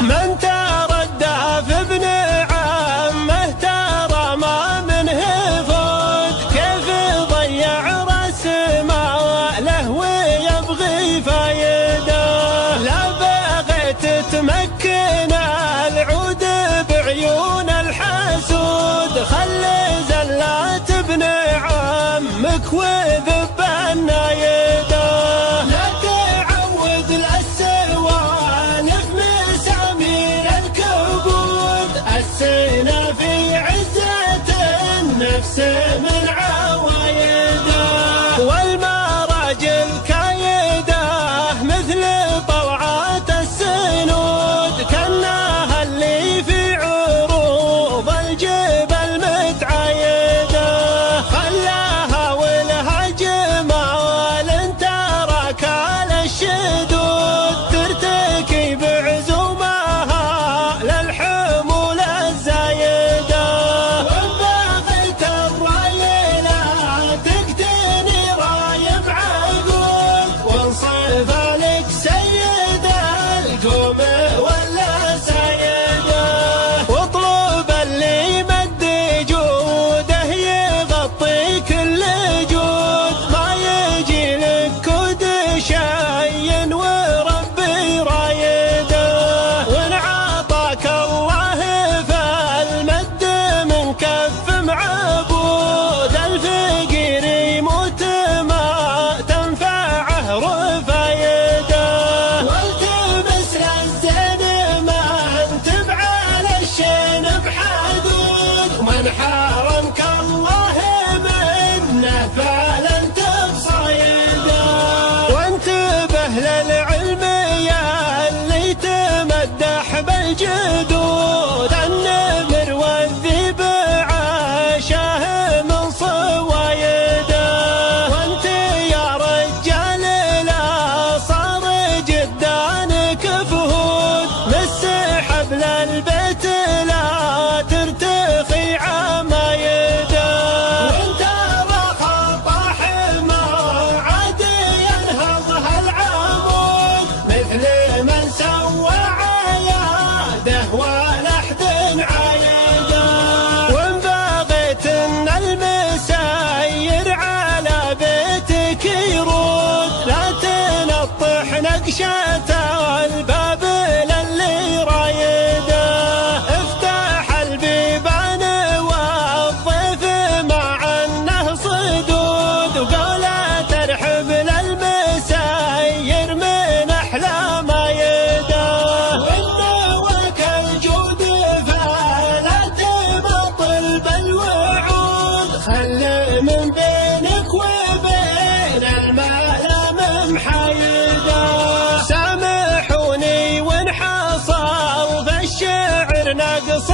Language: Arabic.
من تردى في ابن عمه ترى ما منه فوت، كيف ضيع راس ماله ويبغي فايده. لا بغيت تمكن العود بعيون الحسود، خل زلات ابن عمك وذب النايده. لا تعود السوالف مسامير الكبود، السنة في عزة النفس من عوايده. والمراجل كايده مثل طلعات السنود، كانها اللي في عروض الجبل متعايده. خلاها ولها جمال تراك على الشدود، ترتكي بعزومها للحمول الزايده. وإن بغيت الراي لا تقتني راي بعقول، وانصف لك سيد القوم ولا سيده. واطلب اللي مد جوده يغطي كل جود، ما يجي لك كود شي وربي رايده. وان عطاك الله فالمد من كف معبود، الفقير يموت ما تنفعه رفايده. والتمس للزين ما انت على الشين بحدود، ومن حرمك الله منه فلن بصيده. وانتبه للعلم يا اللي تمدح بالجدود، النمر والذئب عاشاه من صوايده. وانت يا رجال لا صار جدانك فهود، مس حبل البيت لا ترتخي عمايده. وانت خطا حمار عادي ينهض هالعمود، مثل من سوى عياده ولا احد عايده. وان بغيت ان المساير على بيتك يرود، لا تنطح نقشة الباب للي رايده. افتح البيبان والضيف مع انه صدود، وقولا ترحب للمساير من احلى مايده. وانه وك الجود فلا تمطل بالوعود، خل من بينك وبين المال محايده. سامحوني وان حصل في الشعر نقص